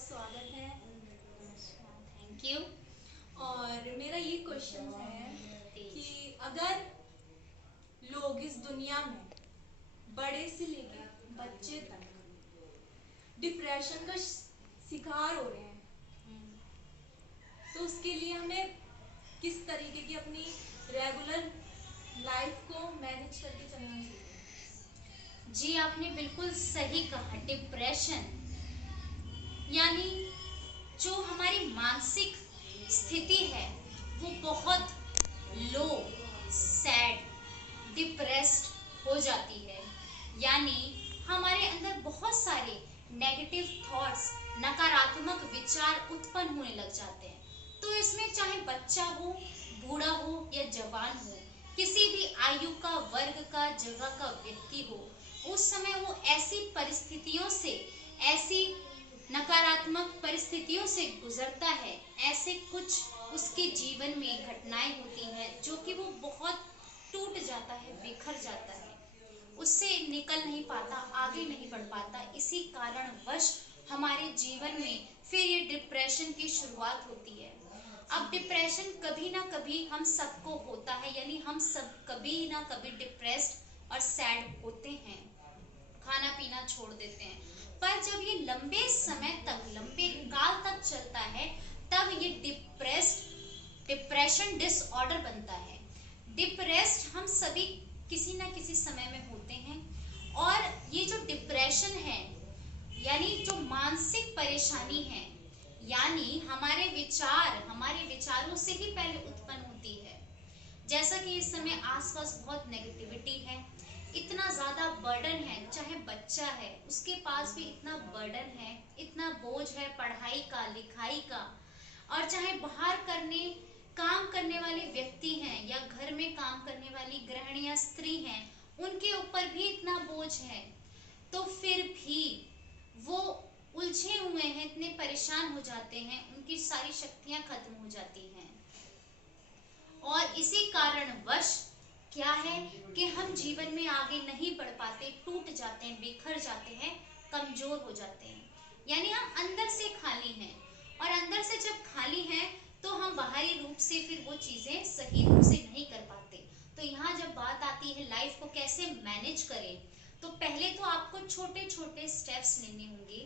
बहुत स्वागत है। Thank you. और मेरा ये क्वेश्चन है कि अगर लोग इस दुनिया में बड़े से लेकर बच्चे तक डिप्रेशन का शिकार हो रहे हैं, तो उसके लिए हमें किस तरीके की अपनी रेगुलर लाइफ को मैनेज करके चलना चाहिए? जी, आपने बिल्कुल सही कहा। डिप्रेशन यानी जो हमारी मानसिक स्थिति है वो बहुत लो, सैड, डिप्रेस्ड हो जाती है। यानी हमारे अंदर बहुत सारे नेगेटिव थॉट्स, नकारात्मक विचार उत्पन्न होने लग जाते हैं। तो इसमें चाहे बच्चा हो, बूढ़ा हो या जवान हो, किसी भी आयु का, वर्ग का, जगह का व्यक्ति हो, उस समय वो ऐसी परिस्थितियों से, ऐसी नकारात्मक परिस्थितियों से गुजरता है। ऐसे कुछ उसके जीवन में घटनाएं होती हैं जो कि वो बहुत टूट जाता है, बिखर जाता है, उससे निकल नहीं पाता, आगे नहीं बढ़ पाता। इसी कारणवश हमारे जीवन में फिर ये डिप्रेशन की शुरुआत होती है। अब डिप्रेशन कभी ना कभी हम सबको होता है, यानी हम सब कभी ना कभी डिप्रेस्ड और सैड होते हैं, खाना पीना छोड़ देते हैं। पर जब ये लंबे समय तक, लंबे काल तक चलता है, तब ये डिप्रेशन डिसऑर्डर बनता है। डिप्रेस्ड हम सभी किसी ना किसी समय में होते हैं। और ये जो डिप्रेशन है, यानी जो मानसिक परेशानी है, यानी हमारे विचारों से ही पहले उत्पन्न होती है। जैसा कि इस समय आसपास बहुत नेगेटिविटी है, इतना ज्यादा बर्डन है, चाहे बच्चा है उसके पास भी इतना बर्डन है, इतना बोझ है पढ़ाई का, लिखाई का, और चाहे बाहर काम करने वाले व्यक्ति हैं या घर में काम करने वाली गृहिणियां, स्त्री हैं, उनके ऊपर भी इतना बोझ है। तो फिर भी वो उलझे हुए हैं, इतने परेशान हो जाते हैं, उनकी सारी शक्तियां खत्म हो जाती हैं। और इसी कारणवश क्या है कि हम जीवन में आगे नहीं बढ़ पाते, टूट जाते हैं, बिखर जाते हैं, कमजोर हो जाते हैं। यानी हम अंदर से खाली हैं, और अंदर से जब खाली हैं तो हम बाहरी रूप से फिर वो चीजें सही रूप से नहीं कर पाते। तो यहाँ जब बात आती है लाइफ को कैसे मैनेज करें, तो पहले तो आपको छोटे छोटे स्टेप्स लेने होंगे।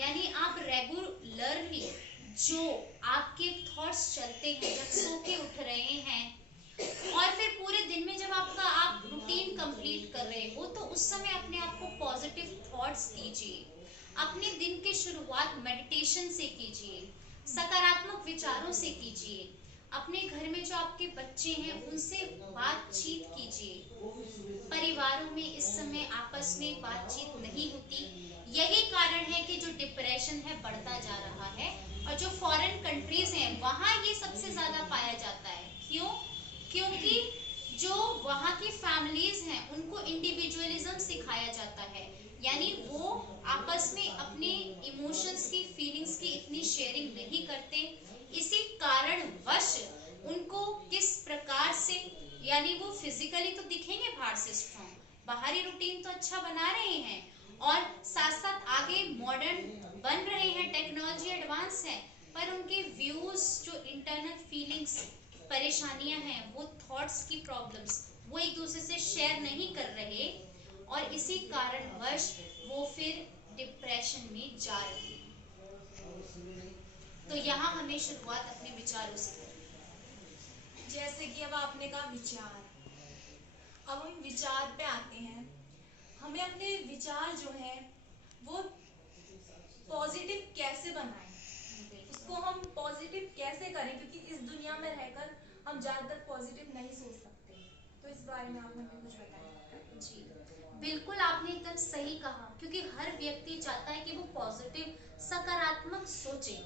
यानी आप रेगुलरली जो आपके थॉट्स चलते हैं, जब सो के उठ रहे हैं और फिर पूरे दिन में जब आप रूटीन कंप्लीट कर रहे हो, तो उस समय अपने आप को पॉजिटिव थॉट्स दीजिए। अपने दिन की शुरुआत मेडिटेशन से कीजिए, सकारात्मक विचारों से कीजिए। अपने घर में जो आपके बच्चे हैं उनसे बातचीत कीजिए। परिवारों में इस समय आपस में बातचीत नहीं होती, यही कारण है कि जो डिप्रेशन है बढ़ता जा रहा है। और जो फॉरेन कंट्रीज हैं वहां ये सबसे ज्यादा पाया जाता है। क्यों? क्योंकि जो वहाँ की फैमिलीज हैं उनको इंडिविजुअलिज्म सिखाया जाता है, यानी वो आपस में अपने इमोशंस की, फीलिंग्स की इतनी शेयरिंग नहीं करते। इसी कारणवश उनको किस प्रकार से, यानी वो फिजिकली तो दिखेंगे बाहर से स्ट्रॉन्ग, बाहरी रूटीन तो अच्छा बना रहे हैं, और साथ साथ आगे मॉडर्न बन रहे हैं, टेक्नोलॉजी एडवांस है, पर उनके व्यूज, जो इंटरनल फीलिंग्स, परेशानियां हैं, वो थॉट्स की प्रॉब्लम्स, वो एक दूसरे से शेयर नहीं कर रहे, और इसी कारणवश वो फिर डिप्रेशन में जा रहे हैं। तो यहाँ हमें शुरुआत अपने विचारों से करनी है। जैसे कि अब आपने कहा विचार, अब हम विचार पे आते हैं। हमें अपने विचार जो है वो पॉजिटिव कैसे बनाएं, उसको हम पॉजिटिव कैसे करें, क्योंकि इस दुनिया में रहकर हम ज्यादातर पॉजिटिव नहीं सोच सकते। तो इस बारे में आप हमें कुछ बताएं। जी, बिल्कुल आपने एकदम सही कहा, क्योंकि हर व्यक्ति चाहता है कि वो पॉजिटिव, सकारात्मक सोचे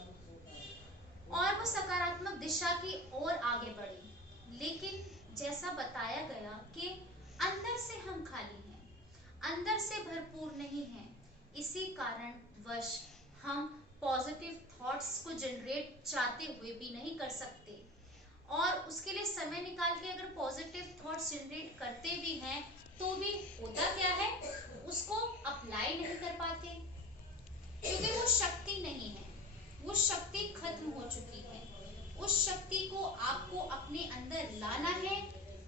और वो सकारात्मक दिशा की ओर आगे बढ़े। लेकिन जैसा बताया गया कि अंदर से हम खाली हैं, अंदर से भरपूर नहीं हैं। इसी कारणवश हम पॉजिटिव थॉट्स को जनरेट चाहते हुए भी नहीं कर सकते, और उसके लिए समय निकाल के अगर पॉजिटिव थॉट्स जनरेट करते भी हैं तो भी होता क्या है, उसको अप्लाई नहीं कर पाते, क्योंकि वो शक्ति नहीं है। शक्ति खत्म हो चुकी है। उस शक्ति को आपको अपने अंदर लाना है,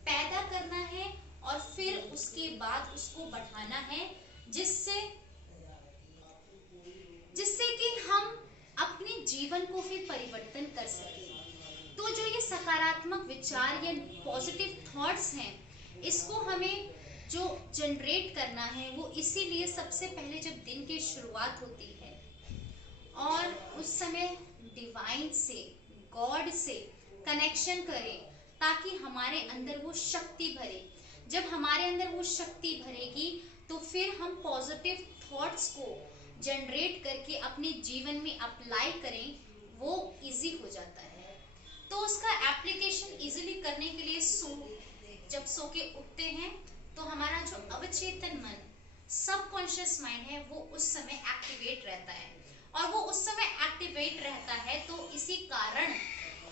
पैदा करना है और फिर उसके बाद उसको बढ़ाना है, जिससे जिससे कि हम अपने जीवन को फिर परिवर्तन कर सकें। तो जो ये सकारात्मक विचार या पॉजिटिव थॉट्स हैं, इसको हमें जो जनरेट करना है वो इसीलिए सबसे पहले जब दिन की शुरुआत होती है और उस समय डिवाइन से, गॉड से कनेक्शन करें, ताकि हमारे अंदर वो शक्ति भरे। जब हमारे अंदर वो शक्ति भरेगी तो फिर हम पॉजिटिव थॉट्स को जनरेट करके अपने जीवन में अप्लाई करें, वो इजी हो जाता है। तो उसका एप्लीकेशन इजीली करने के लिए जब सो के उठते हैं तो हमारा जो अवचेतन मन, सबकॉन्शियस माइंड है, वो उस समय एक्टिवेट रहता है। और वो उस समय एक्टिवेट रहता है तो इसी कारण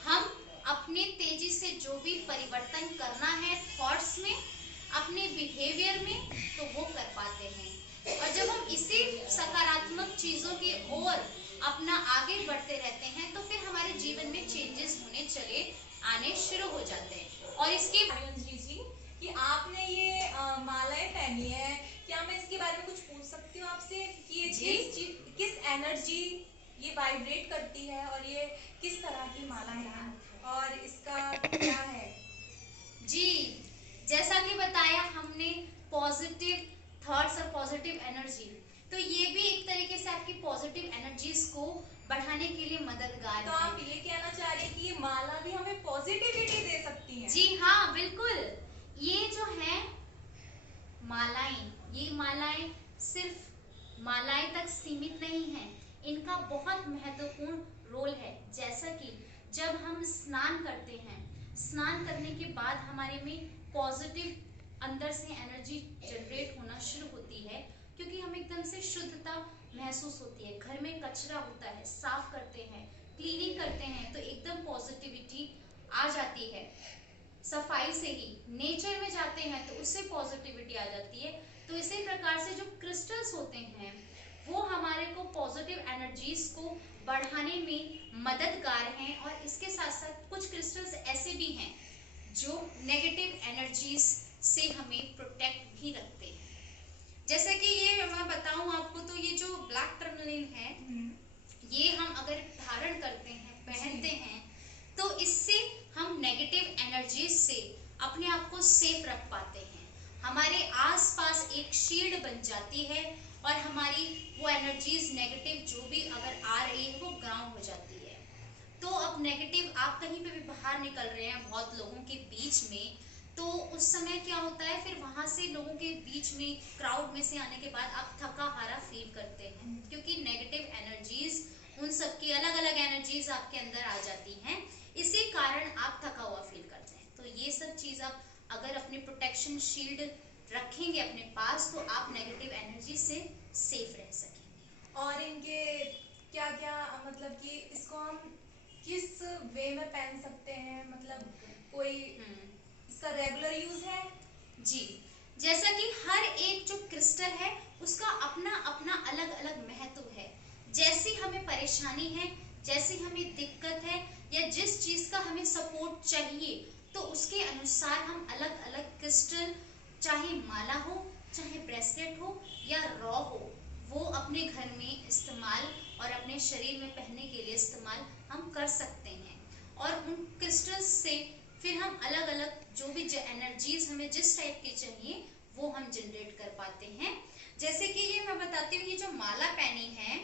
हम अपने तेजी से जो भी परिवर्तन करना है थॉट्स में, अपने बिहेवियर में, तो वो कर पाते हैं। और जब हम इसी सकारात्मक चीजों की ओर अपना आगे बढ़ते रहते हैं तो फिर हमारे जीवन में चेंजेस होने चले आने शुरू हो जाते हैं। और इसके अंजलि जी कि आपने ये मालाएं पहनी है, क्या मैं इसके बारे में कुछ पूछ सकती हूँ आपसे कि ये किस एनर्जी ये वाइब्रेट करती है और ये किस तरह की माला है और इसका क्या है? जी, जैसा कि बताया हमने पॉजिटिव थॉट्स और पॉजिटिव एनर्जी, तो ये भी एक तरीके से आपकी पॉजिटिव एनर्जीज को बढ़ाने के लिए मददगार है। तो आप ये कहना चाह रहे हैं कि ये माला भी हमें पॉजिटिविटी दे सकती है? जी हाँ, बिल्कुल। ये जो है मालाएं, ये मालाएं सिर्फ मालाएं तक सीमित नहीं है, इनका बहुत महत्वपूर्ण रोल है। जैसा कि जब हम स्नान करते हैं, स्नान करने के बाद हमारे में पॉजिटिव अंदर से एनर्जी जनरेट होना शुरू होती है, क्योंकि हम एकदम से शुद्धता महसूस होती है। घर में कचरा होता है, साफ करते हैं, क्लीनिंग करते हैं तो एकदम पॉजिटिविटी आ जाती है। सफाई से ही नेचर में जाते हैं तो उससे पॉजिटिविटी आ जाती है। तो इसी प्रकार से जो क्रिस्टल्स होते हैं वो हमारे को पॉजिटिव एनर्जीज को बढ़ाने में मददगार हैं। और इसके साथ साथ कुछ क्रिस्टल्स ऐसे भी हैं जो नेगेटिव एनर्जीज से हमें प्रोटेक्ट भी रखते हैं। जैसे कि ये मैं बताऊं आपको, तो ये जो ब्लैक टर्मलिन है, ये हम अगर धारण करते हैं, पहनते हैं, तो इससे हम नेगेटिव एनर्जीज से अपने आप को सेफ रख पाते हैं। हमारे आसपास एक शील्ड बन जाती है और हमारी वो एनर्जीज नेगेटिव जो भी अगर आ रही है वो ग्राउंड हो जाती है। तो अब नेगेटिव आप कहीं पे भी बाहर निकल रहे हैं बहुत लोगों के बीच में, तो उस समय क्या होता है, फिर वहां से लोगों के बीच में क्राउड में से आने के बाद आप थका हारा फील करते हैं, क्योंकि नेगेटिव एनर्जीज, उन सब की अलग अलग एनर्जीज आपके अंदर आ जाती हैं, इसी कारण आप थका हुआ फील करते हैं। तो ये सब चीज आप अगर अपने प्रोटेक्शन शील्ड रखेंगे अपने पास तो आप नेगेटिव एनर्जी से सेफ रह सकेंगे। और इनके क्या क्या मतलब कि इसको हम किस वे में पहन सकते हैं, मतलब कोई इसका रेगुलर यूज है? जी, जैसा कि हर एक जो क्रिस्टल है उसका अपना अपना अलग अलग महत्व है। जैसी हमें परेशानी है, जैसी हमें दिक्कत है या जिस चीज का हमें सपोर्ट चाहिए, तो उसके अनुसार हम अलग अलग क्रिस्टल, चाहे माला हो, चाहे ब्रेसलेट हो या रॉ हो, वो अपने घर में इस्तेमाल और अपने शरीर में पहनने के लिए इस्तेमाल हम कर सकते हैं। और उन क्रिस्टल्स से फिर हम अलग अलग जो भी एनर्जीज हमें जिस टाइप की चाहिए वो हम जनरेट कर पाते हैं। जैसे कि ये मैं बताती हूँ, ये जो माला पहनी है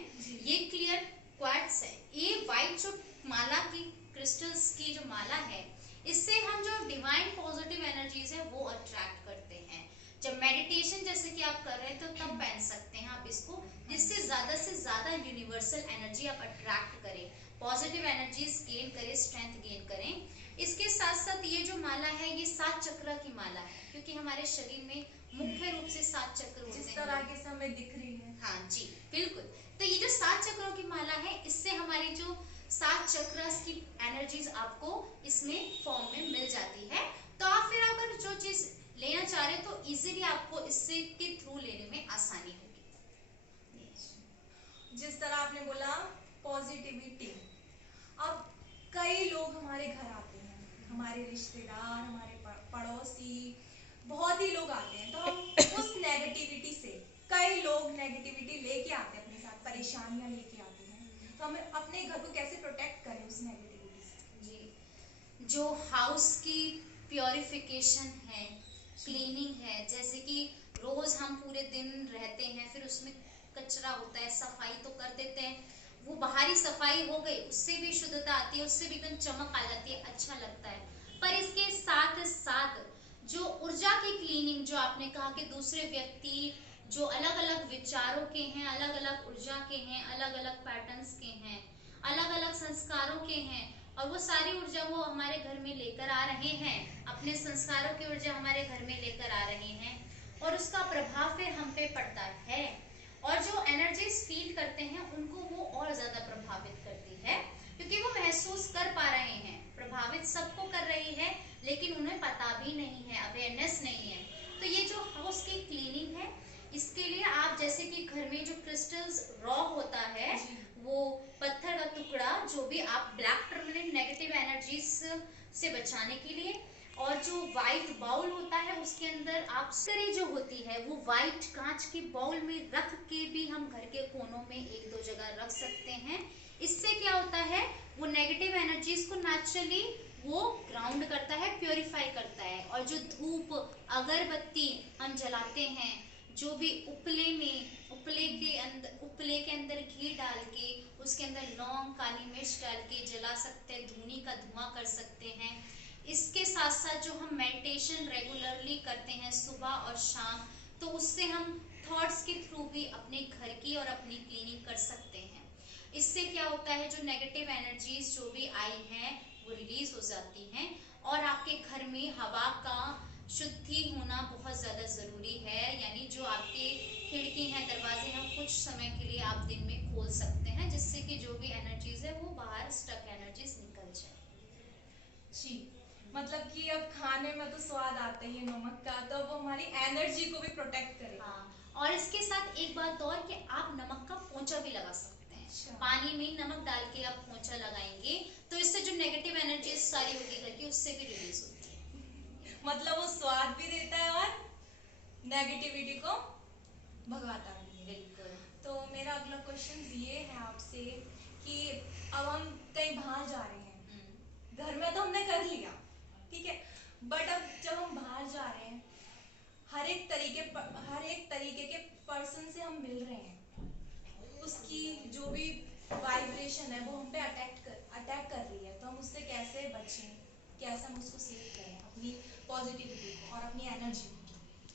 ये क्लियर क्वार्ट्ज है। ये वाइट जो माला की क्रिस्टल्स की जो माला है, इससे हम जो डिवाइन पॉजिटिव एनर्जीज है वो अट्रैक्ट करते हैं। जब मेडिटेशन जैसे कि आप कर रहे हैं तो तब पहन सकते हैं आप इसको, जिससे से ज्यादा यूनिवर्सल एनर्जी आप अट्रैक्ट करें, पॉजिटिव एनर्जीज गेन करें, स्ट्रेंथ गेन करें। इसके साथ साथ ये जो माला है ये 7 चक्र की माला है, क्योंकि हमारे शरीर में मुख्य रूप से 7 चक्र होते हैं, जिस तरह के समय दिख रही है। हाँ जी, बिल्कुल। तो ये जो 7 चक्रों की माला है, इससे हमारी जो 7 चक्र की एनर्जीज आपको इसमें फॉर्म में मिल जाती है। तो आप फिर अगर जो चीज लेना चाह रहे तो इजीली आपको इससे के थ्रू लेने में आसानी होगी। जिस तरह आपने बोला पॉजिटिविटी, हमारे रिश्तेदार, हमारे पड़ोसी, बहुत ही लोग आते हैं, तो हम उस नेगेटिविटी से, कई लोग नेगेटिविटी लेके आते हैं अपने साथ, परेशानियां लेके आते हैं, तो हमें अपने घर को कैसे प्रोटेक्ट करें उस नेगेटिविटी से? जी, जो हाउस की प्योरिफिकेशन है, क्लीनिंग है, जैसे कि रोज हम पूरे दिन रहते हैं, फिर उसमें कचरा होता है, सफाई तो कर देते हैं, वो बाहरी सफाई हो गई, उससे भी शुद्धता आती है, उससे भी एकदम चमक आ जाती है, अच्छा लगता है। पर इसके साथ साथ जो ऊर्जा की क्लीनिंग, जो आपने कहा कि दूसरे व्यक्ति जो अलग अलग विचारों के हैं, अलग अलग ऊर्जा के हैं, अलग अलग पैटर्न्स के हैं, अलग अलग संस्कारों के हैं, और वो सारी ऊर्जा वो हमारे घर में लेकर आ रहे हैं, अपने संस्कारों की ऊर्जा हमारे घर में लेकर आ रहे हैं, और उसका प्रभाव फिर हम पे पड़ता है, और जो एनर्जीज फील करते हैं उनको वो और ज्यादा प्रभावित करती है, क्योंकि वो महसूस कर पा रहे हैं। प्रभावित सबको कर रही है, लेकिन उन्हें पता भी नहीं है, अवेयरनेस नहीं है। तो ये जो हाउस की क्लीनिंग है, इसके लिए आप जैसे कि घर में जो क्रिस्टल्स रॉक होता है, वो पत्थर का टुकड़ा, जो भी आप ब्लैक टर्मिनेट नेगेटिव एनर्जीज से बचाने के लिए, और जो व्हाइट बाउल होता है उसके अंदर आप सरी जो होती है, वो व्हाइट कांच के बाउल में रख के भी हम घर के कोनों में एक दो जगह रख सकते हैं। इससे क्या होता है, वो नेगेटिव एनर्जीज को नेचुरली वो ग्राउंड करता है, प्योरीफाई करता है। और जो धूप अगरबत्ती हम जलाते हैं, जो भी उपले के अंदर घी डाल के, उसके अंदर लौंग, काली मिर्च डाल के जला सकते हैं, धूनी का धुआं कर सकते हैं। इसके साथ साथ जो हम मेडिटेशन रेगुलरली करते हैं सुबह और शाम, तो उससे हम थॉट्स के थ्रू भी अपने घर की और अपनी क्लीनिंग कर सकते हैं। इससे क्या होता है, जो नेगेटिव एनर्जीज जो भी आई हैं वो रिलीज हो जाती हैं, और आपके घर में हवा का शुद्धि होना बहुत ज्यादा जरूरी है। यानी जो आपके खिड़की हैं, दरवाजे हैं, कुछ समय के लिए आप दिन में खोल सकते हैं, जिससे कि जो भी एनर्जीज है वो बाहर स्टक एनर्जीज निकल जाए। जी, मतलब कि अब खाने में तो स्वाद आता ही है नमक का, तो वो हमारी एनर्जी को भी प्रोटेक्ट करे। हाँ, और इसके साथ एक बात और कि आप नमक का पोंछा भी लगा सकते हैं। अच्छा। पानी में नमक डाल के आप पोंछा लगाएंगे, तो इससे जो नेगेटिव एनर्जी सारी होगी घर की, उससे भी रिलीज होती है। मतलब वो स्वाद भी देता है और नेगेटिविटी को भगाता भी है। बिल्कुल। तो मेरा अगला क्वेश्चन ये है आपसे कि अब हम कहीं बाहर जा रहे हैं, घर में तो हमने कर लिया, ठीक है, बट अब जब हम बाहर जा रहे हैं, हर एक तरीके के पर्सन से हम मिल रहे हैं, उसकी जो भी वाइब्रेशन है वो हम पे अटैक कर रही है, तो हम उससे कैसे बचें, कैसे हम उसको सेव करें, अपनी पॉजिटिविटी और अपनी एनर्जी।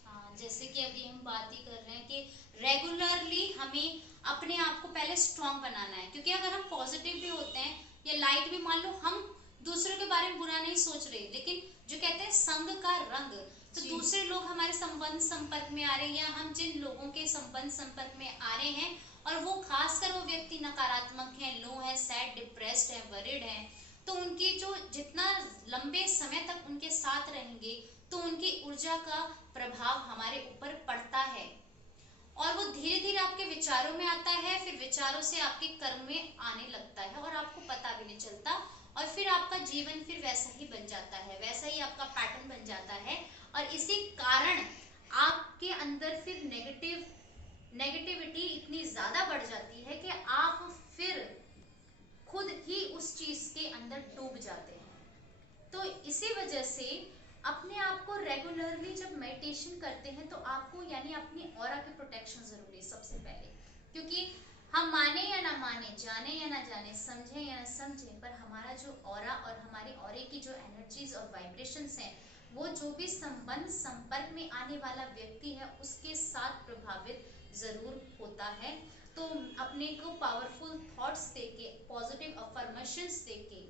हाँ, जैसे कि अभी हम बात ही कर रहे हैं कि रेगुलरली हमें अपने आप को पहले स्ट्रॉन्ग बनाना है, क्योंकि अगर हम पॉजिटिव भी होते हैं या लाइट भी, मान लो हम दूसरों के बारे में बुरा नहीं सोच रहे, लेकिन जो कहते हैं संग का रंग, तो दूसरे लोग हमारे संबंध संपर्क में आ रहे हैं, या हम जिन लोगों के संबंध संपर्क में आ रहे हैं, और वो खासकर वो व्यक्ति नकारात्मक है, लो है, सैड, डिप्रेस्ड है, वरिड है, तो उनकी जो जितना लंबे समय तक उनके साथ रहेंगे, तो उनकी ऊर्जा का प्रभाव हमारे ऊपर पड़ता है, और वो धीरे धीरे आपके विचारों में आता है, फिर विचारों से आपके कर्म में आने लगता है, और आपको पता भी नहीं चलता, और फिर आपका जीवन फिर वैसा ही बन जाता है, वैसा ही आपका पैटर्न बन जाता है, और इसी कारण आपके अंदर फिर नेगेटिविटी इतनी ज्यादा बढ़ जाती है कि आप फिर खुद ही उस चीज के अंदर डूब जाते हैं। तो इसी वजह से अपने आप को रेगुलरली जब मेडिटेशन करते हैं, तो आपको यानी अपनी ऑरा की प्रोटेक्शन जरूरी है सबसे पहले, क्योंकि हम माने या ना माने, जाने या ना जाने, समझे या ना समझे, पर हमारा जो ऑरा और हमारे ऑरे की जो एनर्जीज और वाइब्रेशंस हैं, वो जो भी संबंध संपर्क में आने वाला व्यक्ति है उसके साथ प्रभावित जरूर होता है। तो अपने को पावरफुल थॉट्स देके, पॉजिटिव अफर्मेशंस देके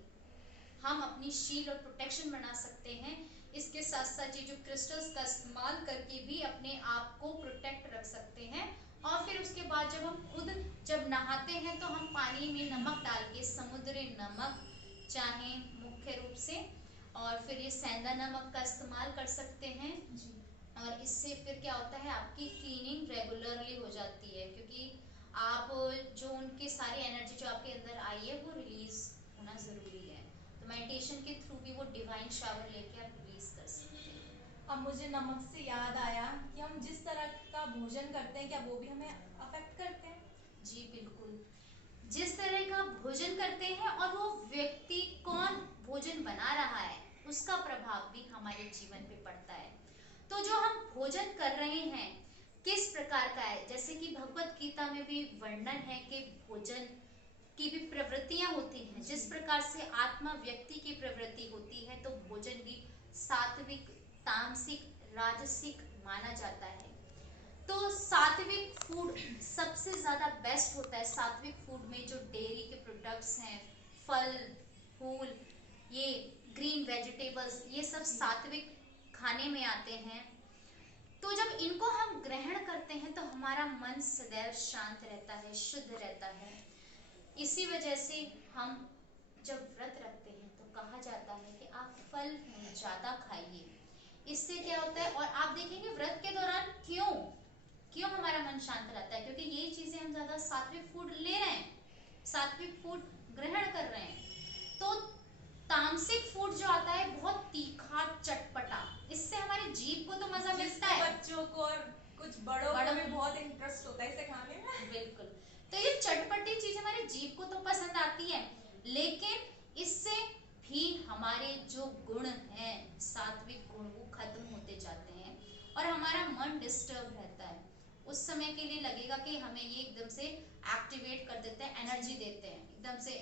हम अपनी शील्ड और प्रोटेक्शन बना सकते हैं। इसके साथ साथ ये जो क्रिस्टल्स का इस्तेमाल करके भी अपने आप को प्रोटेक्ट रख सकते हैं। और फिर उसके बाद जब हम खुद जब नहाते हैं, तो हम पानी में नमक डाल के, समुद्री नमक चाहे मुख्य रूप से, और फिर ये सेंधा नमक का इस्तेमाल कर सकते हैं जी। और इससे फिर क्या होता है, आपकी क्लीनिंग रेगुलरली हो जाती है, क्योंकि आप जो उनकी सारी एनर्जी जो आपके अंदर आई है वो रिलीज होना जरूरी है। तो मेडिटेशन के थ्रू भी वो डिवाइन शावर लेके आप रिलीज कर सकते हैं। अब मुझे नमक से याद आया कि हम जिस तरह का भोजन करते हैं, क्या वो भी हमें अफेक्ट करते हैं? जी बिल्कुल, जिस तरह का भोजन करते हैं और वो व्यक्ति कौन भोजन बना रहा है उसका प्रभाव भी हमारे जीवन पे पड़ता है। तो जो हम भोजन कर रहे हैं किस प्रकार का है, जैसे कि भगवत गीता में भी वर्णन है कि भोजन की भी प्रवृत्तियां होती हैं। जिस प्रकार से आत्मा व्यक्ति की प्रवृत्ति होती है तो भोजन भी सात्विक, तामसिक, राजसिक माना जाता है। तो सात्विक फूड सबसे ज्यादा बेस्ट होता है। सात्विक फूड में जो डेयरी के प्रोडक्ट्स हैं, फल फूल, ये ग्रीन वेजिटेबल्स, ये सब सात्विक खाने में आते हैं। तो जब इनको हम ग्रहण करते हैं तो हमारा मन सदैव शांत रहता है, शुद्ध रहता है। इसी वजह से हम जब व्रत रखते हैं तो कहा जाता है कि आप फल ज्यादा खाइए। इससे क्या होता है, और आप देखेंगे व्रत के दौरान क्यों हमारा मन शांत रहता है, क्योंकि यही चीजें हम ज्यादा सात्विक फूड ले रहे हैं, सात्विक फूड ग्रहण कर रहे हैं। तो तामसिक फूड जो आता है बहुत तीखा चटपटा, इससे हमारे जीभ को तो मजा मिलता है, बच्चों को और कुछ बड़ों को भी बहुत इंटरेस्ट होता है इसे खाने में। बिल्कुल, तो ये चटपटी चीज हमारे जीभ को तो पसंद आती है, लेकिन इससे भी हमारे जो गुण हैं, सात्विक गुण, वो खत्म होते जाते हैं और हमारा मन डिस्टर्ब रहता है। उस समय के लिए लगेगा कि हमें ये एकदम से एक्टिवेट कर देते हैं, एनर्जी देते हैं, एकदम से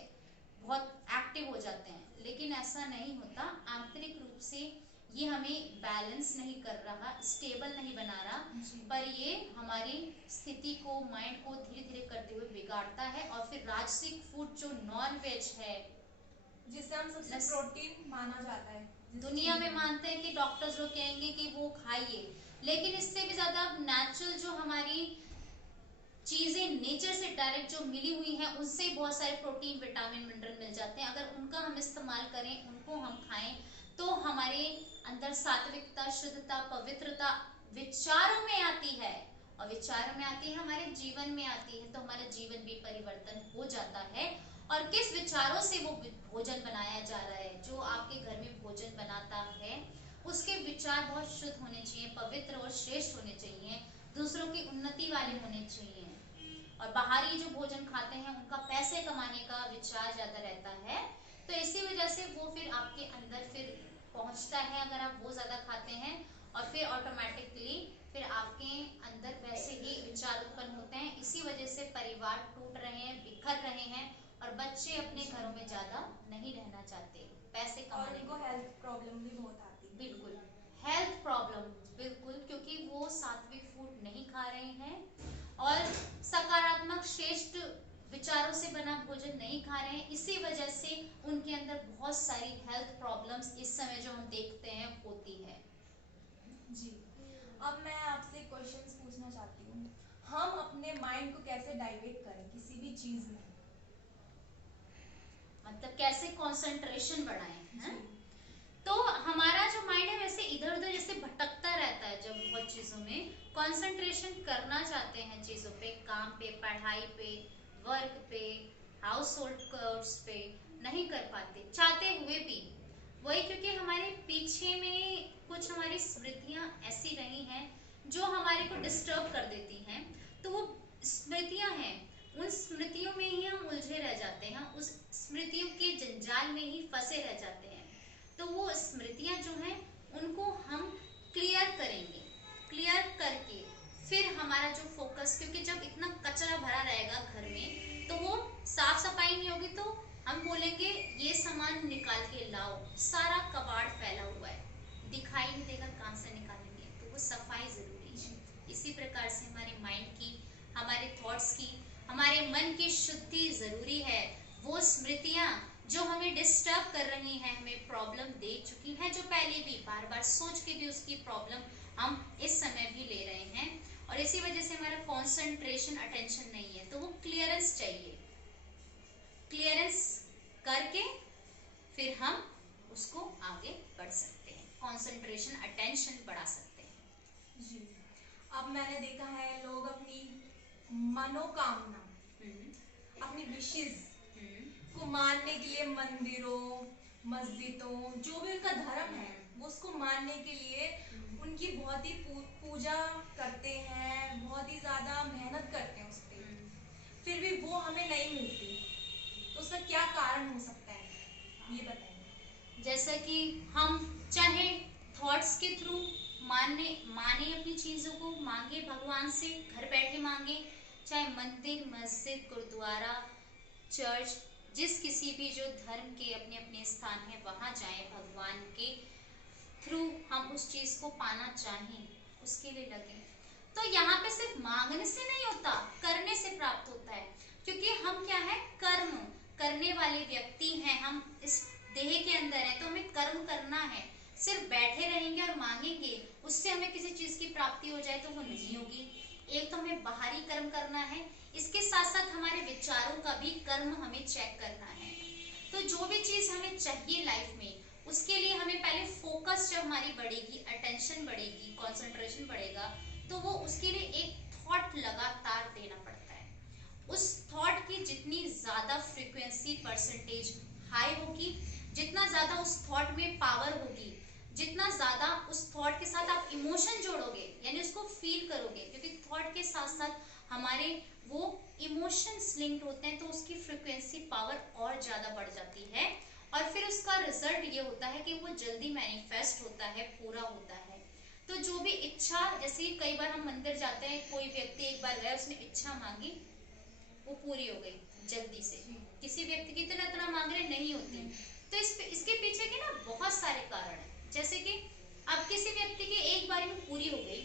बहुत एक्टिव हो जाते हैं, लेकिन ऐसा नहीं होता। आंतरिक रूप से ये हमें बैलेंस नहीं कर रहा, स्टेबल नहीं बना रहा, पर ये हमारी स्थिति को, माइंड को धीरे धीरे करते हुए बिगाड़ता है। और फिर राजसिक फूड जो नॉन वेज है, जिसे हम सबसे प्रोटीन माना जाता है, दुनिया में मानते हैं कि डॉक्टर्स लोग कहेंगे कि वो खाइए, लेकिन इससे भी ज्यादा नेचुरल जो हमारी चीजें नेचर से डायरेक्ट जो मिली हुई हैं, उससे बहुत सारे प्रोटीन, विटामिन, मिनरल मिल जाते हैं। अगर उनका हम इस्तेमाल करें, उनको हम खाएं, तो हमारे अंदर सात्विकता, शुद्धता, पवित्रता विचारों में आती है, और विचारों में आती है, हमारे जीवन में आती है, तो हमारा जीवन भी परिवर्तन हो जाता है। और किस विचारों से वो भोजन बनाया जा रहा है, जो आपके घर में भोजन बनाता है, उसके विचार बहुत शुद्ध होने चाहिए, पवित्र और श्रेष्ठ होने चाहिए, दूसरों की उन्नति वाले होने चाहिए। और बाहरी जो भोजन खाते हैं उनका पैसे कमाने का विचार ज्यादा रहता है, तो इसी वजह से वो फिर आपके अंदर फिर पहुंचता है अगर आप वो ज्यादा खाते हैं, और फिर ऑटोमेटिकली फिर आपके अंदर वैसे ही विचार उत्पन्न होते हैं। इसी वजह से परिवार टूट रहे हैं, बिखर रहे हैं, और बच्चे अपने घरों में ज्यादा नहीं रहना चाहते पैसे कमाने को। हेल्थ प्रॉब्लम भी बहुत आती है। बिल्कुल, हेल्थ प्रॉब्लम, बिल्कुल, क्योंकि वो सात्विक फूड नहीं खा रहे हैं और सकारात्मक श्रेष्ठ विचारों से बना भोजन नहीं खा रहे हैं। इसी वजह से उनके अंदर बहुत सारी हेल्थ प्रॉब्लम्स इस समय जो हम देखते हैं होती है। जी, अब मैं आपसे क्वेश्चंस पूछना चाहती हूँ, हम अपने माइंड को कैसे डाइवर्ट करें किसी भी चीज में, मतलब कैसे कंसंट्रेशन बढ़ाएं, हैं? तो हमारा जो माइंड है वैसे इधर उधर जैसे भटकता रहता है। जब बहुत चीजों में कंसंट्रेशन करना चाहते हैं, चीजों पे, काम पे, पढ़ाई पे, वर्क पे, हाउस होल्ड कोर्स पे, नहीं कर पाते चाहते हुए भी। वही, क्योंकि हमारे पीछे में कुछ हमारी स्मृतियां ऐसी रही हैं जो हमारे को डिस्टर्ब कर देती हैं। तो वो स्मृतियां हैं, उन स्मृतियों में ही हम उलझे रह जाते हैं, उस स्मृतियों के जंजाल में ही फंसे रह जाते हैं। तो वो स्मृतियां जो हैं उनको हम क्लियर करेंगे, क्लियर करके फिर हमारा जो फोकस, क्योंकि जब इतना कचरा भरा रहेगा घर में तो वो साफ सफाई नहीं होगी, तो हम बोलेंगे ये सामान निकाल के लाओ, सारा कबाड़ फैला हुआ है, दिखाई नहीं देगा, कहाँ से निकालेंगे, तो वो सफाई जरूरी है। इसी प्रकार से हमारे माइंड की, हमारे थॉट्स की, हमारे मन की शुद्धि जरूरी है। वो स्मृतियां जो हमें डिस्टर्ब कर रही हैं, हमें प्रॉब्लम दे चुकी हैं, जो पहले भी बार बार सोच के भी उसकी प्रॉब्लम हम इस समय भी ले रहे हैं, और इसी वजह से हमारा कंसंट्रेशन, अटेंशन नहीं है, तो वो क्लियरेंस चाहिए। क्लियरेंस करके फिर हम उसको आगे बढ़ सकते हैं, कंसंट्रेशन, अटेंशन बढ़ा सकते हैं। जी, अब मैंने देखा है लोग अपनी मनोकामना, अपनी विशेष को मानने के लिए मंदिरों मस्जिदों, जो भी उनका धर्म है, वो उसको मानने के लिए उनकी बहुत ही पूजा करते हैं, बहुत ही ज्यादा मेहनत करते हैं उस पे, फिर भी वो हमें नहीं मिलती, तो उसका क्या कारण हो सकता है, ये बताइए। जैसा कि हम चाहे थॉट्स के थ्रू माने अपनी चीजों को, मांगे भगवान से, घर बैठे मांगे, चाहे मंदिर, मस्जिद, गुरुद्वारा, चर्च, जिस किसी भी जो धर्म के अपने अपने स्थान है वहां जाएं, भगवान के थ्रू हम उस चीज को पाना चाहें, उसके लिए लगे। तो यहाँ पे सिर्फ मांगने से नहीं होता, करने से प्राप्त होता है, क्योंकि हम क्या है, कर्म करने वाले व्यक्ति हैं, हम इस देह के अंदर है, तो हमें कर्म करना है। सिर्फ बैठे रहेंगे और मांगेंगे, उससे हमें किसी चीज की प्राप्ति हो जाए तो वो नहीं होगी। एक तो हमें बाहरी कर्म करना है, इसके साथ साथ हमारे विचारों का भी कर्म हमें चेक करना है। तो जो भी चीज हमें चाहिए लाइफ में, उसके लिए हमें पहले फोकस जब हमारी बढ़ेगी, अटेंशन बढ़ेगी, कंसंट्रेशन बढ़ेगा, तो वो उसके लिए एक थॉट लगातार देना पड़ता है। उस थॉट की जितनी ज्यादा फ्रीक्वेंसी परसेंटेज हाई होगी, जितना ज्यादा उस थॉट में पावर होगी, जितना ज्यादा उस थॉट के साथ आप इमोशन जोड़ोगे, यानी उसको फील करोगे, क्योंकि थॉट के साथ साथ हमारे वो इमोशंस लिंक्ड होते हैं, तो उसकी फ्रीक्वेंसी पावर और ज्यादा बढ़ जाती है, और फिर उसका रिजल्ट ये होता है कि वो जल्दी मैनिफेस्ट होता है, पूरा होता है। तो जो भी इच्छा, जैसे कई बार हम मंदिर जाते हैं, कोई व्यक्ति एक बार गया, उसने इच्छा मांगी, वो पूरी हो गई जल्दी से। किसी व्यक्ति की इतना इतना मांग रहे नहीं होती। तो इसके पीछे के ना बहुत सारे कारण हैं। जैसे कि अब किसी व्यक्ति की एक बार में पूरी हो गई,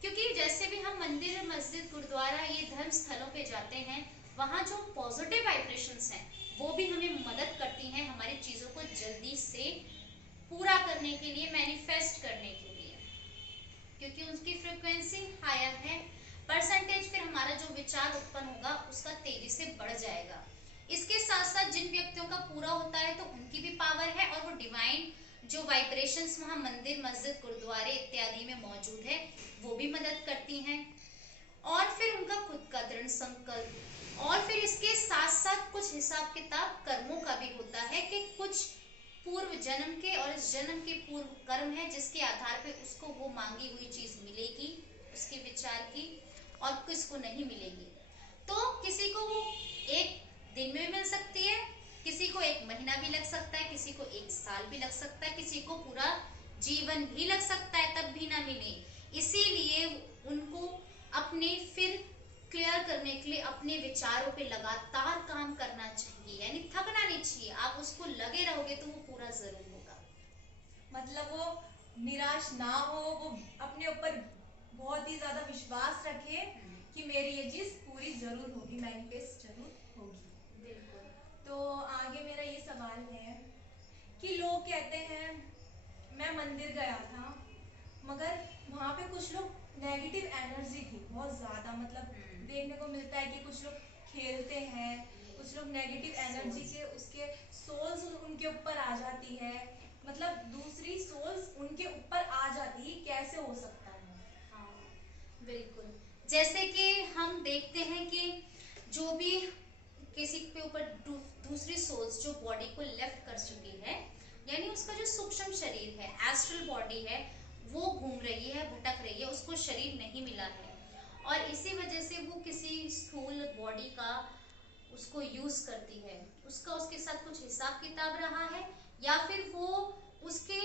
क्योंकि जैसे भी हम मंदिर, मस्जिद, गुरुद्वारा, ये धर्म स्थलों पे जाते हैं, वहाँ जो पॉजिटिव वाइब्रेशंस हैं वो भी हमें मदद करती हैं हमारी चीजों को जल्दी से पूरा करने के लिए, मैनिफेस्ट करने के लिए, क्योंकि उनकी फ्रीक्वेंसी हायर है। परसेंटेज फिर हमारा जो विचार उत्पन्न होगा उसका तेजी से बढ़ जाएगा। इसके साथ साथ जिन व्यक्तियों का पूरा होता है तो उनकी भी पावर है, और वो डिवाइन जो वाइब्रेशंस वहां मंदिर, मस्जिद, गुरुद्वारे इत्यादि में मौजूद है, वो भी मदद करती हैं। और फिर उनका खुद का दृढ़ संकल्प, और फिर इसके साथ साथ कुछ हिसाब किताब कर्मों का भी होता है, कि कुछ पूर्व जन्म के और इस जन्म के पूर्व कर्म है, जिसके आधार पे उसको वो मांगी हुई चीज मिलेगी, उसके विचार की, और किसको नहीं मिलेगी। तो किसी को वो एक दिन में मिल सकती है, किसी को एक महीना भी लग सकता है, किसी को एक साल भी लग सकता है, किसी को पूरा जीवन भी लग सकता है तब भी ना मिले। इसीलिए उनको अपने फिर क्लियर करने के लिए अपने विचारों पे लगातार काम करना चाहिए, यानी थकना नहीं चाहिए। आप उसको लगे रहोगे तो वो पूरा जरूर होगा। मतलब वो निराश ना हो, वो अपने ऊपर बहुत ही ज्यादा विश्वास रखे कि मेरी ये चीज पूरी जरूर होगी, मैनिफेस्ट जरूर होगी। बिल्कुल। तो आगे मेरा ये सवाल है कि लोग कहते हैं, मैं मंदिर गया था मगर वहाँ पे कुछ लोग नेगेटिव एनर्जी थी बहुत ज्यादा, मतलब देखने को मिलता है कि कुछ लोग खेलते हैं, कुछ लोग नेगेटिव एनर्जी के उसके सोल्स उनके ऊपर आ जाती है, मतलब दूसरी सोल्स उनके ऊपर आ जाती है, कैसे हो सकता है? हाँ, बिल्कुल। जैसे कि हम देखते हैं कि जो भी किसी के ऊपर दूसरी सोल्स जो बॉडी को लेफ्ट कर चुकी है, यानी उसका जो सूक्ष्म शरीर है, एस्ट्रल बॉडी है, वो घूम रही है, भटक रही है, उसको शरीर नहीं मिला है, और इसी वजह से वो किसी स्थूल बॉडी का उसको यूज करती है, उसका उसके साथ कुछ हिसाब किताब रहा है, या फिर वो उसके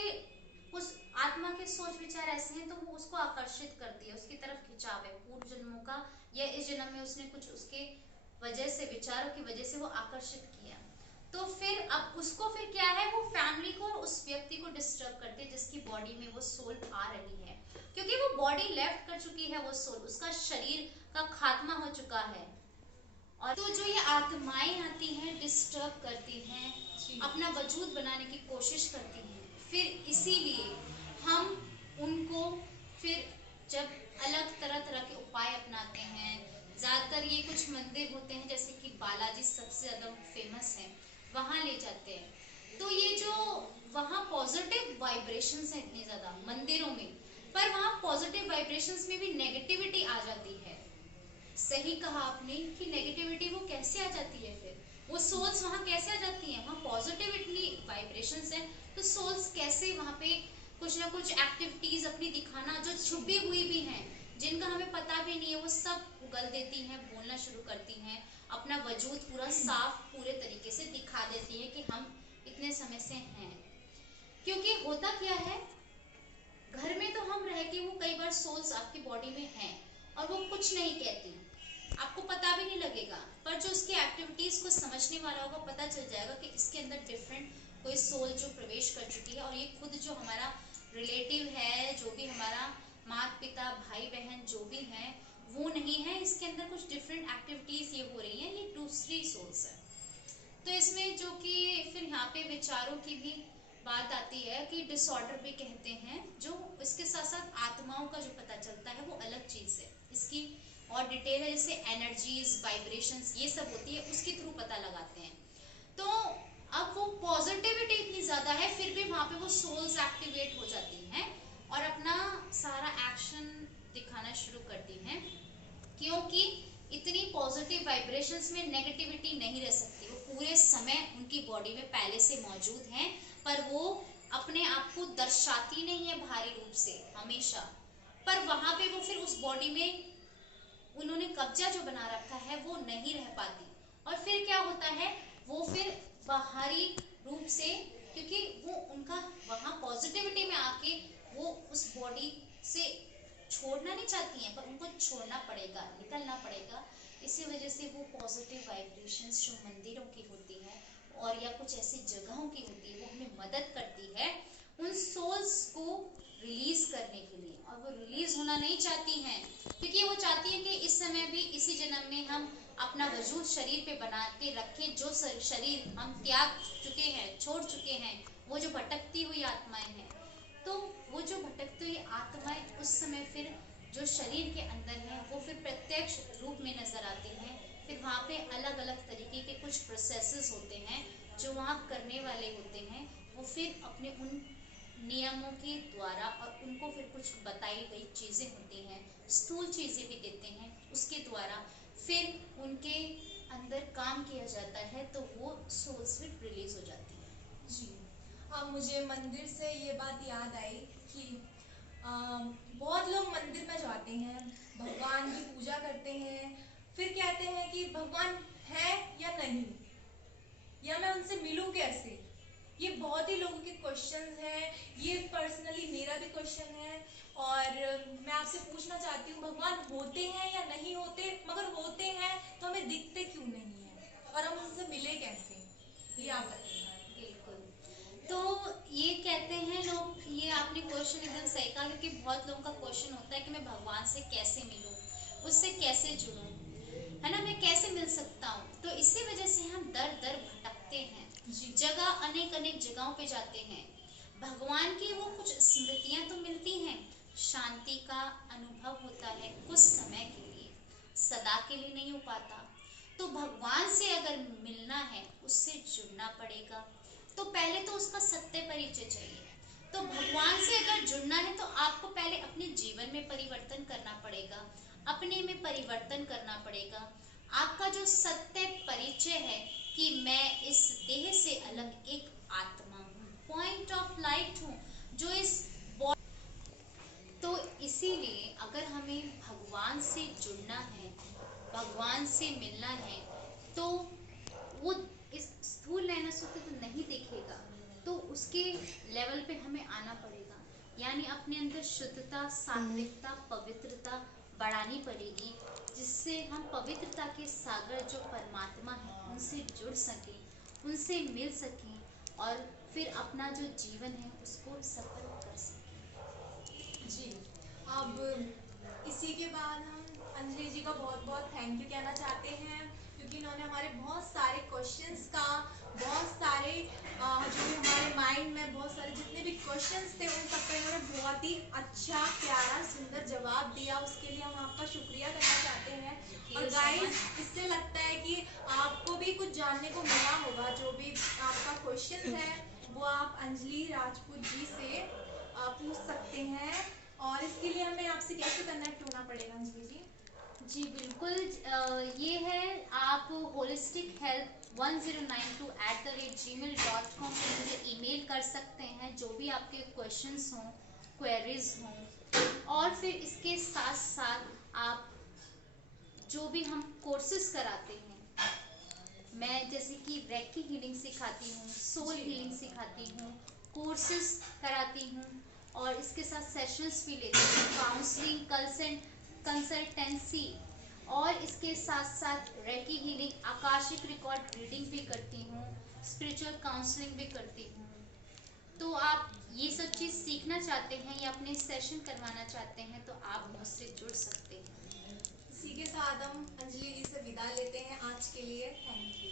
उस आत्मा के सोच विचार ऐसे हैं तो वो उसको आकर्षित करती है, उसकी तरफ खिंचाव है पूर्व जन्मों का, या इस जन्म में उसने कुछ उसके वजह से, विचारों की वजह से वो आकर्षित किया। तो फिर अब उसको फिर क्या है, वो फैमिली को और उस व्यक्ति को डिस्टर्ब करती है जिसकी बॉडी में वो सोल आ रही है, क्योंकि वो बॉडी लेफ्ट कर चुकी है, वो सोल, उसका शरीर का खात्मा हो चुका है। और तो जो ये आत्माएं आती हैं, डिस्टर्ब करती हैं, अपना वजूद बनाने की कोशिश करती हैं, फिर इसीलिए हम उनको फिर जब अलग तरह तरह के उपाय अपनाते हैं, ज्यादातर ये कुछ मंदिर होते हैं जैसे कि बालाजी सबसे ज्यादा फेमस है, वहां ले जाते हैं। तो ये जो वहाँ पॉजिटिव वाइब्रेशंस हैं इतने ज्यादा मंदिरों में, पर वहाँ पॉजिटिव वाइब्रेशंस में भी नेगेटिविटी आ जाती है। सही कहा आपने कि नेगेटिविटी वो कैसे आ जाती है, फिर वो सोल्स वहाँ कैसे आ जाती हैं, वहाँ पॉजिटिविटी वाइब्रेशंस हैं, तो सोल्स कैसे वहाँ पे कुछ ना कुछ एक्टिविटीज अपनी दिखाना जो छुपी हुई भी हैं, जिनका हमें पता भी नहीं है, वो सब उगल देती हैं, बोलना शुरू करती हैं, अपना वजूद पूरा साफ पूरे तरीके से दिखा देती है कि हम इतने समय से हैं। क्योंकि होता क्या है, घर में तो हम रह के वो कई बार सोल्स आपकी बॉडी में हैं और वो कुछ नहीं कहती, आपको पता भी नहीं लगेगा, पर जो उसकी एक्टिविटीज को समझने वाला होगा पता चल जाएगा कि इसके अंदर डिफरेंट कोई सोल जो प्रवेश कर चुकी है, और ये खुद जो हमारा रिलेटिव है, जो भी हमारा माता पिता भाई बहन जो भी है, वो नहीं है, इसके अंदर कुछ डिफरेंट एक्टिविटीज ये हो रही हैं, ये दूसरी सोल्स है। तो इसमें जो कि फिर यहाँ पे विचारों की भी बात आती है कि डिसऑर्डर भी कहते हैं, जो इसके साथ साथ आत्माओं का जो पता चलता है वो अलग चीज है, इसकी और डिटेल है, जैसे एनर्जीज वाइब्रेशंस ये सब होती है, उसके थ्रू पता लगाते हैं। तो अब वो पॉजिटिविटी इतनी ज्यादा है, फिर भी वहां पे वो सोल्स एक्टिवेट हो जाती हैं और अपना सारा एक्शन दिखाना शुरू करती हैं, क्योंकि इतनी पॉजिटिव वाइब्रेशंस में नेगेटिविटी नहीं रह सकती, वो पूरे समय उनकी बॉडी में पहले से मौजूद हैं, पर वो अपने आप को दर्शाती नहीं है बाहरी रूप से हमेशा, पर वहां पे वो फिर उस बॉडी में उन्होंने कब्जा जो बना रखा है वो नहीं रह पाती, और फिर क्या होता है, वो फिर बाहरी रूप से, क्योंकि वो उनका वहां पॉजिटिविटी में आके वो उस बॉडी से छोड़ना नहीं चाहती हैं, पर उनको छोड़ना पड़ेगा, निकलना पड़ेगा, इसी वजह से वो पॉजिटिव वाइब्रेशंस जो मंदिरों की होती है और या कुछ ऐसी जगहों की होती है, वो हमें मदद करती है उन सोल्स को रिलीज करने के लिए, और वो रिलीज होना नहीं चाहती हैं, क्योंकि वो चाहती है कि इस समय भी इसी जन्म में हम अपना वजूद शरीर पे बना के रखें, जो शरीर हम त्याग चुके हैं, छोड़ चुके हैं, वो जो भटकती हुई आत्माएं हैं, तो वो जो भटकती हुई आत्माएं उस समय फिर जो शरीर के अंदर है वो फिर प्रत्यक्ष रूप में नजर आती हैं, फिर वहाँ पे अलग अलग तरीके के कुछ प्रोसेसेस होते हैं जो वहाँ करने वाले होते हैं, वो फिर अपने उन नियमों के द्वारा और उनको फिर कुछ बताई गई चीजें होती हैं, स्थूल चीजें भी देते हैं, उसके द्वारा फिर उनके अंदर काम किया जाता है, तो वो सोल्स फिर रिलीज हो जाती है। जी, अब मुझे मंदिर से ये बात याद आई कि बहुत लोग मंदिर में जाते हैं, भगवान की पूजा करते हैं, फिर कहते हैं कि भगवान है या नहीं, या मैं उनसे मिलूं कैसे। ये बहुत ही लोगों के क्वेश्चंस हैं, ये पर्सनली मेरा भी क्वेश्चन है, और मैं आपसे पूछना चाहती हूँ, भगवान होते हैं या नहीं होते, मगर होते हैं तो हमें दिखते क्यों नहीं है, और हम उनसे मिले कैसे, ये आप बताइए। बिल्कुल, तो ये कहते हैं लोग, ये आपने क्वेश्चन एकदम सही कहा, क्योंकि बहुत लोगों का क्वेश्चन होता है कि मैं भगवान से कैसे मिलूं, उससे कैसे जुड़ूं, है ना, मैं कैसे मिल सकता हूँ। तो इसी वजह से हम दर दर भटकते हैं, जगह अनेक अनेक जगहों पे जाते हैं, भगवान की वो कुछ स्मृतियां तो मिलती हैं, शांति का अनुभव होता है कुछ समय के लिए, सदा के लिए नहीं हो पाता। तो भगवान से अगर मिलना है, उससे जुड़ना पड़ेगा, तो पहले तो उसका सत्य परिचय चाहिए। तो भगवान से अगर जुड़ना है तो आपको पहले अपने जीवन में परिवर्तन करना पड़ेगा, अपने में परिवर्तन करना पड़ेगा, आपका जो सत्य परिचय है कि मैं इस देह से अलग एक आत्मा हूँ, पॉइंट ऑफ लाइट हूँ, जो इस तो इसीलिए अगर हमें भगवान से जुड़ना है, भगवान से मिलना है, तो वो इस स्थूल नैना सूत्र तो नहीं दिखेगा, तो उसके लेवल पे हमें आना पड़ेगा, यानी अपने अंदर शुद्धता, सात्विकता, पवित्रता बढ़ानी पड़ेगी, जिससे हम पवित्रता के सागर जो परमात्मा है उनसे जुड़ सकें, उनसे मिल सकें, और फिर अपना जो जीवन है उसको सफल कर सकें। जी, अब इसी के बाद हम अंजलि जी का बहुत बहुत थैंक यू कहना चाहते हैं, क्योंकि इन्होंने हमारे बहुत सारे क्वेश्चंस का, बहुत सारे जो भी हमारे माइंड में बहुत सारे जितने भी क्वेश्चंस थे उन सबका इन्होंने बहुत ही अच्छा, प्यारा, सुंदर जवाब दिया, उसके लिए हम आपका शुक्रिया करना चाहते हैं। और गाइस, इससे लगता है कि आपको भी कुछ जानने को मिला होगा, जो भी आपका क्वेश्चन है वो आप अंजलि राजपूत जी से पूछ सकते हैं, और इसके लिए हमें आपसे कैसे कनेक्ट होना पड़ेगा अंजलि जी? जी बिल्कुल, ये है, आप होलिस्टिक हेल्थ 1092@gmail.com पे मुझे ईमेल कर सकते हैं, जो भी आपके क्वेश्चंस हों, क्वेरीज हों। और फिर इसके साथ साथ आप जो भी हम कोर्सेज कराते हैं, मैं जैसे कि रेकी हीलिंग सिखाती हूँ, सोल हीलिंग सिखाती हूँ, कोर्सेज कराती हूँ, और इसके साथ सेशंस भी लेती हूँ, काउंसलिंग, कंसल्टेंसी, और इसके साथ साथ recce healing, Akashic record reading भी करती हूँ, स्पिरिचुअल काउंसलिंग भी करती हूँ। तो आप ये सब चीज़ सीखना चाहते हैं या अपने सेशन करवाना चाहते हैं तो आप मुझसे जुड़ सकते हैं। इसी के साथ हम अंजलि जी से विदा लेते हैं आज के लिए। Thank you.